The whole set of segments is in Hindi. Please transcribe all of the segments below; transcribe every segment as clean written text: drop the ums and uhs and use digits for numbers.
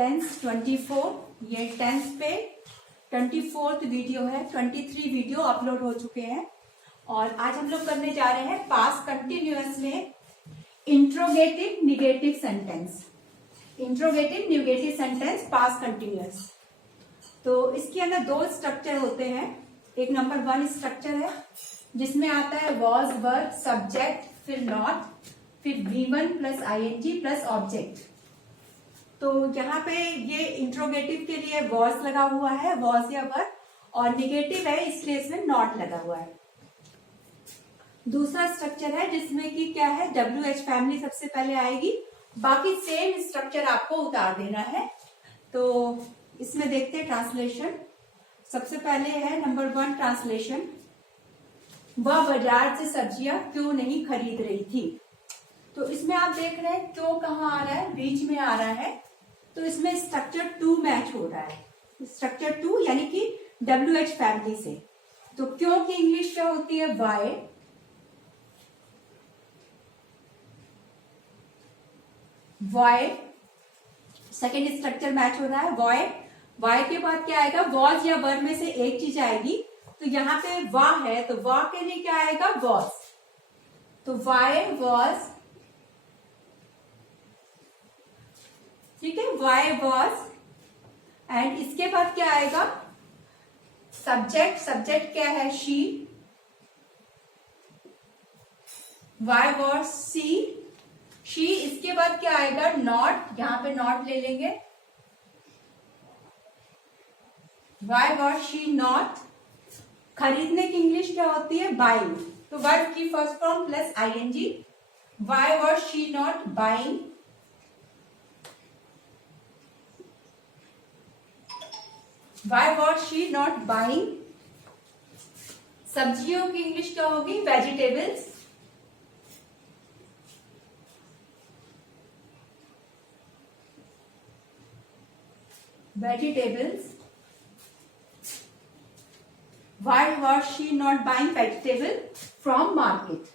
टेंस 24, ये टेंस पे 24th वीडियो है। 23 वीडियो अपलोड हो चुके हैं और आज हम लोग करने जा रहे हैं पास्ट कंटिन्यूअस में interrogative negative sentence. Interrogative negative sentence past continuous. तो इसके अंदर दो स्ट्रक्चर होते हैं। एक नंबर 1 स्ट्रक्चर है जिसमें आता है वॉज, वर्ब, सब्जेक्ट, फिर नॉट, फिर V1 plus ING plus object. तो यहाँ पे ये इंट्रोगेटिव के लिए वॉज लगा हुआ है, वॉज या वर्ब, और निगेटिव है इसलिए इसमें नॉट लगा हुआ है। दूसरा स्ट्रक्चर है जिसमें कि क्या है, WH फैमिली सबसे पहले आएगी, बाकी सेम स्ट्रक्चर आपको उतार देना है। तो इसमें देखते हैं ट्रांसलेशन। सबसे पहले है नंबर 1 ट्रांसलेशन। वह बाजार से सब्जियां क्यों नहीं खरीद रही थी। तो इसमें आप देख रहे हैं क्यों कहाँ आ रहा है, बीच में आ रहा है। तो इसमें स्ट्रक्चर 2 मैच हो रहा है। स्ट्रक्चर 2 यानी कि WH फैमिली से। तो क्यों की इंग्लिश क्या होती है, why. Why second structure match हो रहा है, वाई। वाई के बाद क्या आएगा, वॉज या वर्ब में से एक चीज आएगी। तो यहाँ पे वाह है तो वाह के लिए क्या आएगा, वॉज। तो वाई वॉज, ठीक है, वाई वॉज। एंड इसके बाद क्या आएगा, सब्जेक्ट। सब्जेक्ट क्या है, she. Why was she, she. इसके बाद क्या आएगा, नॉट। यहां पे नॉट ले लेंगे। Why was she not. खरीदने की इंग्लिश क्या होती है, बाइंग। तो वर्ब की first form plus ING। Why was she not buying. Why was she not buying. सब्जियों की इंग्लिश क्या होगी, vegetables. Vegetables. Why was she not buying vegetable from market?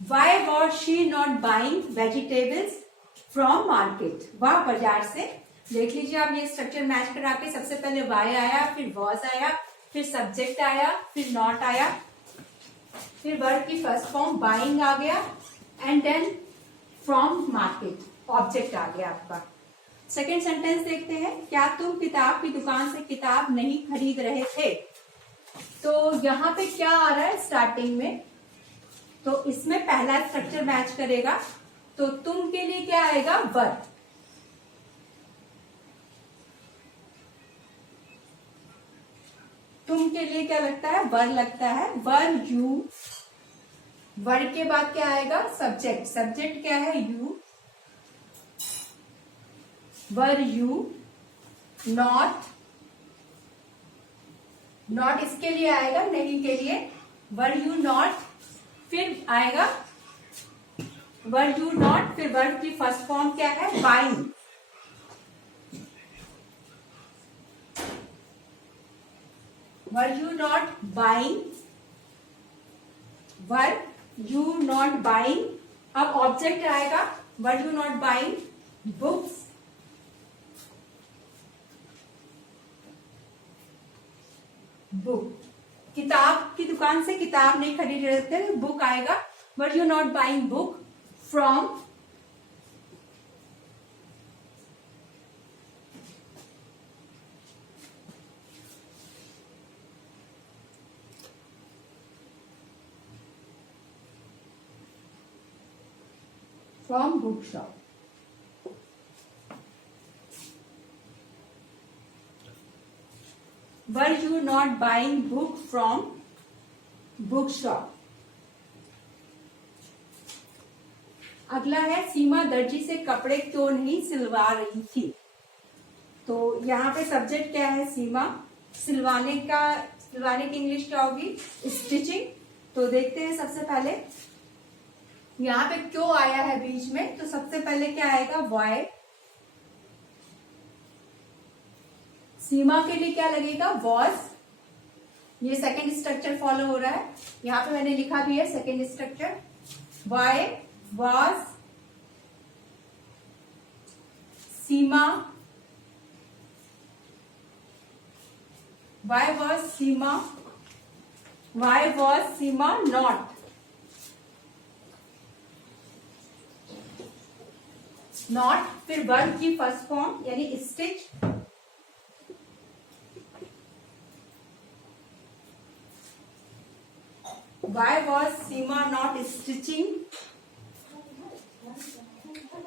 Why was she not buying vegetables from market? वह बाजार से। देख लीजिए आप ये स्ट्रक्चर मैच करा के, सबसे पहले वाई आया, फिर वॉज आया, फिर सब्जेक्ट आया, फिर नॉट आया, फिर वर्ब की फर्स्ट फॉर्म बाइंग आ गया, and then from market object आ गया आपका। सेकेंड सेंटेंस देखते हैं, क्या तुम किताब की दुकान से किताब नहीं खरीद रहे थे। तो यहाँ पे क्या आ रहा है स्टार्टिंग में, तो इसमें पहला स्ट्रक्चर मैच करेगा। तो तुम के लिए क्या आएगा, वर्ब। तुम के लिए क्या लगता है, वर लगता है, वर यू। वर के बाद क्या आएगा, सब्जेक्ट। सब्जेक्ट क्या है, you. Were you not. Not इसके लिए आएगा, नहीं के लिए, वर यू नॉट। फिर आएगा वर यू नॉट, फिर वर्ब की फर्स्ट फॉर्म क्या है, buying. Were you not buying? Were you not buying? अब ऑब्जेक्ट आएगा, were you not buying books? Book. किताब की दुकान से किताब नहीं खरीद रहे थे, बुक आएगा, were you not buying book from? From bookshop. Were you not buying book from bookshop? अगला है, सीमा दर्जी से कपड़े क्यों नहीं सिलवा रही थी। तो यहाँ पे सब्जेक्ट क्या है, सीमा। सिलवाने की इंग्लिश क्या होगी, स्टिचिंग। तो देखते हैं सबसे पहले यहाँ पे क्यों आया है बीच में, तो सबसे पहले क्या आएगा, वाई। सीमा के लिए क्या लगेगा? वॉज। ये सेकेंड स्ट्रक्चर फॉलो हो रहा है, यहाँ पे मैंने लिखा भी है second structure. Y was Seema, Y was Seema, Y was Seema not, not, फिर वर्ब की फर्स्ट फॉर्म यानी stitch, why was Seema not stitching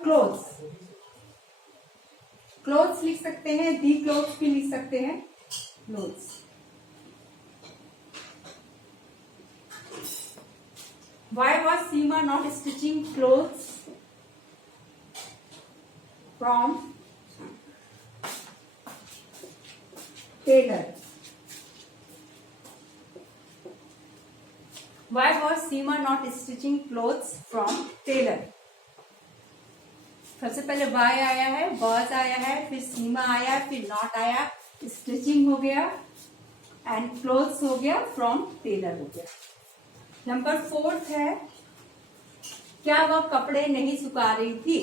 clothes? clothes लिख सकते हैं, the clothes भी लिख सकते हैं, clothes। why was Seema not stitching clothes from tailor? Why was Seema not stitching clothes from tailor? सबसे पहले why आया है, was आया है, फिर सीमा आया, फिर not आया, स्टिचिंग हो गया एंड क्लोथ्स हो गया, फ्रॉम टेलर हो गया। नंबर 4 है, क्या वह कपड़े नहीं सुखा रही थी?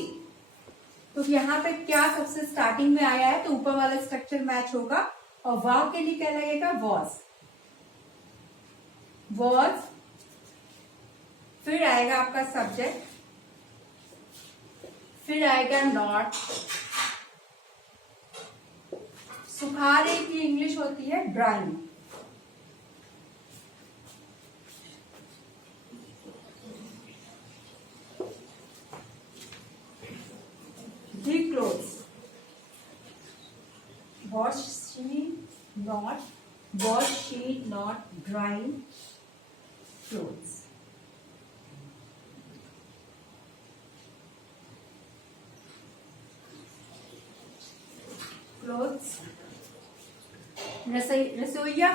तो यहाँ पे क्या सबसे स्टार्टिंग में आया है, तो ऊपर वाला स्ट्रक्चर मैच होगा और वह के लिए क्या लगेगा? was। was, फिर आएगा आपका सब्जेक्ट, फिर आएगा नॉट। सुखा रही की इंग्लिश होती है drying. The clothes, was she not, was she not drying clothes. Clothes, रसोईया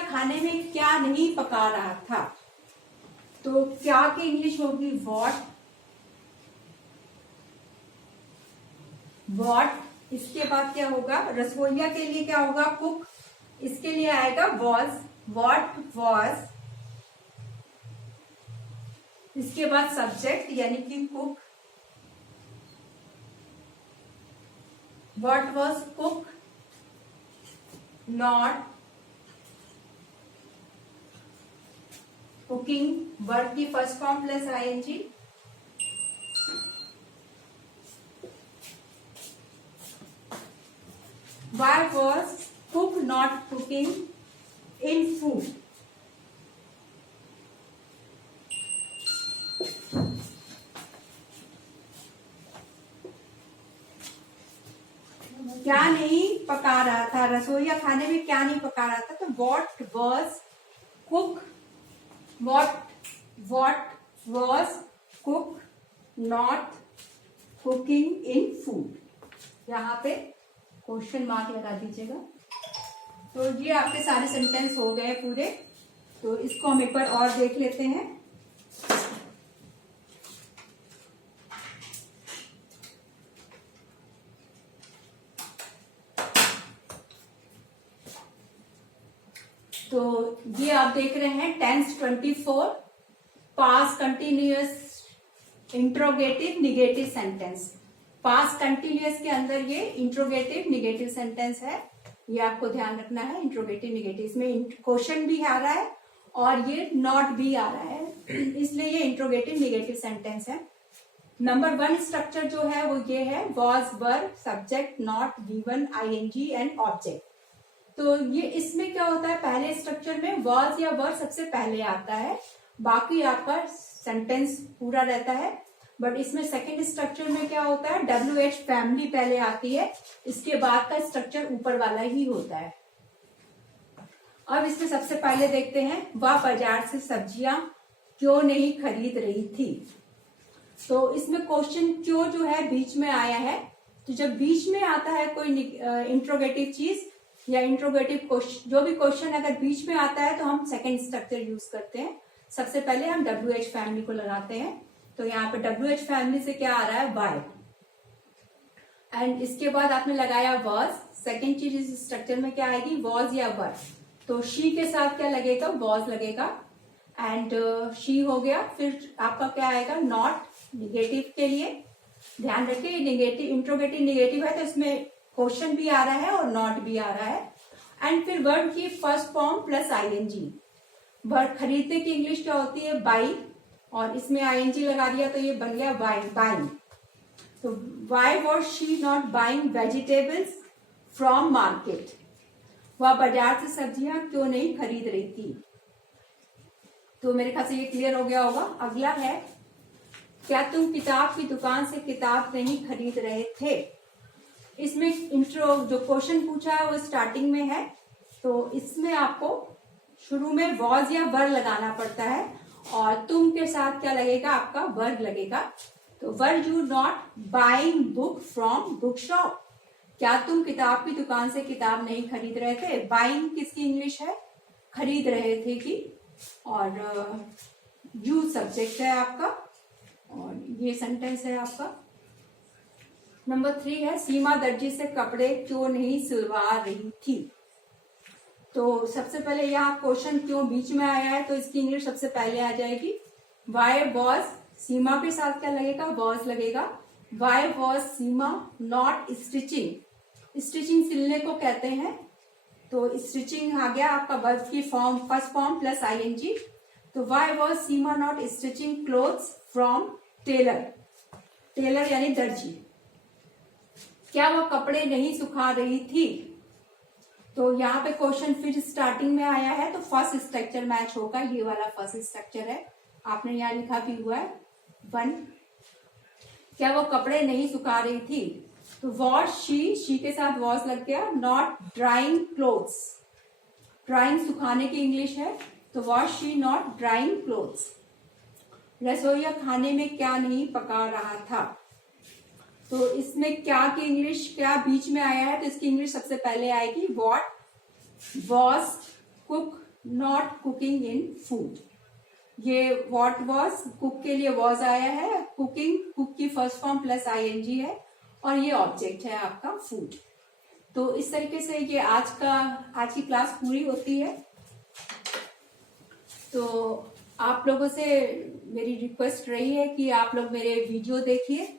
खाने में क्या नहीं पका रहा था? तो क्या की इंग्लिश होगी व्हाट, व्हाट। इसके बाद क्या होगा? रसोईया के लिए क्या होगा? कुक। इसके लिए आएगा वॉज, व्हाट वॉज। इसके बाद सब्जेक्ट यानी कि cook, what was cook, not cooking, verb की first form plus ing। why was cook not cooking in food? क्या नहीं पका रहा था? रसोईया खाने में क्या नहीं पका रहा था? तो what was cook, what was cook not cooking in food। यहाँ पे क्वेश्चन मार्क लगा दीजिएगा। तो ये आपके सारे सेंटेंस हो गए पूरे। तो इसको हम एक बार और देख लेते हैं। तो ये आप देख रहे हैं tense 24 past continuous interrogative negative sentence. Past continuous के अंदर ये इंट्रोगेटिव निगेटिव सेंटेंस है, ये आपको ध्यान रखना है। इंट्रोगेटिव निगेटिव, इसमें क्वेश्चन भी आ रहा है और ये नॉट भी आ रहा है, इसलिए ये इंट्रोगेटिव निगेटिव सेंटेंस है। नंबर 1 स्ट्रक्चर जो है वो ये है, was verb subject not given ING and object. तो ये इसमें क्या होता है, पहले स्ट्रक्चर में वॉज या वर्ब सबसे पहले आता है, बाकी आपका सेंटेंस पूरा रहता है। बट इसमें सेकंड स्ट्रक्चर में क्या होता है, WH फैमिली पहले आती है, इसके बाद का स्ट्रक्चर ऊपर वाला ही होता है। अब इसमें सबसे पहले देखते हैं, वह बाजार से सब्जियां क्यों नहीं खरीद रही थी। तो इसमें क्वेश्चन क्यों जो है बीच में आया है। तो जब बीच में आता है कोई इंट्रोगेटिव चीज या इंट्रोगेटिव क्वेश्चन, जो भी क्वेश्चन अगर बीच में आता है तो हम सेकंड स्ट्रक्चर यूज करते हैं। सबसे पहले हम WH फैमिली को लगाते हैं। तो यहाँ पे WH फैमिली से क्या आ रहा है, वाई। एंड इसके बाद आपने लगाया वॉज। सेकेंड चीज इस स्ट्रक्चर में क्या आएगी, वॉज या वर। तो शी के साथ क्या लगेगा, वॉज लगेगा एंड शी हो गया। फिर आपका क्या आएगा, नॉट। निगेटिव के लिए ध्यान रखिए, निगेटिव इंट्रोगेटिव निगेटिव है तो इसमें क्वेश्चन भी आ रहा है और नॉट भी आ रहा है। एंड फिर वर्ड की first form plus ING. Word खरीदने की इंग्लिश क्या होती है, बाई, और इसमें आईएनजी लगा दिया तो ये बन गया बाइंग। तो why was she not buying vegetables from market, वह बाजार से सब्जियां क्यों नहीं खरीद रही थी। तो मेरे ख्याल से ये क्लियर हो गया होगा। अगला है, क्या तुम किताब की दुकान से किताब नहीं खरीद रहे थे। इसमें इंट्रो जो क्वेश्चन पूछा है वो स्टार्टिंग में है, तो इसमें आपको शुरू में वॉज या वर लगाना पड़ता है और तुम के साथ क्या लगेगा, आपका वर्ब लगेगा। तो were you not buying book from book shop, क्या तुम किताब की दुकान से किताब नहीं खरीद रहे थे। बाइंग किसकी इंग्लिश है, खरीद रहे थे की, और यू सब्जेक्ट है आपका, और ये सेंटेंस है आपका। नंबर 3 है, सीमा दर्जी से कपड़े क्यों नहीं सिलवा रही थी। तो सबसे पहले यहाँ क्वेश्चन क्यों बीच में आया है, तो इसकी इंग्लिश सबसे पहले आ जाएगी। वाई वॉज, सीमा के साथ क्या लगेगा, वॉज लगेगा। Y was Seema not stitching, stitching सिलने को कहते हैं, तो स्टिचिंग आ गया आपका वर्ब की form first form plus ING. तो why was Seema not stitching clothes from tailor, tailor यानी दर्जी, क्या वो कपड़े नहीं सुखा रही थी। तो यहाँ पे क्वेश्चन फिर स्टार्टिंग में आया है तो फर्स्ट स्ट्रक्चर मैच होगा, ये वाला फर्स्ट स्ट्रक्चर है, आपने यहाँ लिखा भी हुआ है 1। क्या वो कपड़े नहीं सुखा रही थी, तो वॉश शी के साथ वॉश लग गया। नॉट ड्राइंग क्लोथ्स, ड्राइंग सुखाने की इंग्लिश है, तो was she not drying clothes. रसोईया खाने में क्या नहीं पका रहा था, तो इसमें क्या की इंग्लिश, क्या बीच में आया है तो इसकी इंग्लिश सबसे पहले आएगी। What was cook not cooking in food, ये व्हाट वॉज कुक के लिए वॉज आया है, कुकिंग कुक की फर्स्ट फॉर्म प्लस आईएनजी है, और ये ऑब्जेक्ट है आपका फूड। तो इस तरीके से ये आज की क्लास पूरी होती है। तो आप लोगों से मेरी रिक्वेस्ट रही है कि आप लोग मेरे वीडियो देखिए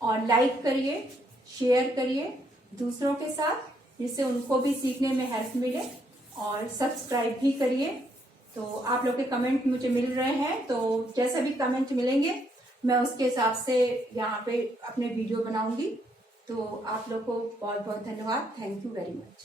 और लाइक करिए, शेयर करिए दूसरों के साथ, जिससे उनको भी सीखने में हेल्प मिले, और सब्सक्राइब भी करिए। तो आप लोग के कमेंट मुझे मिल रहे हैं, तो जैसे भी कमेंट मिलेंगे मैं उसके हिसाब से यहाँ पे अपने वीडियो बनाऊंगी। तो आप लोग को बहुत बहुत धन्यवाद, थैंक यू वेरी मच।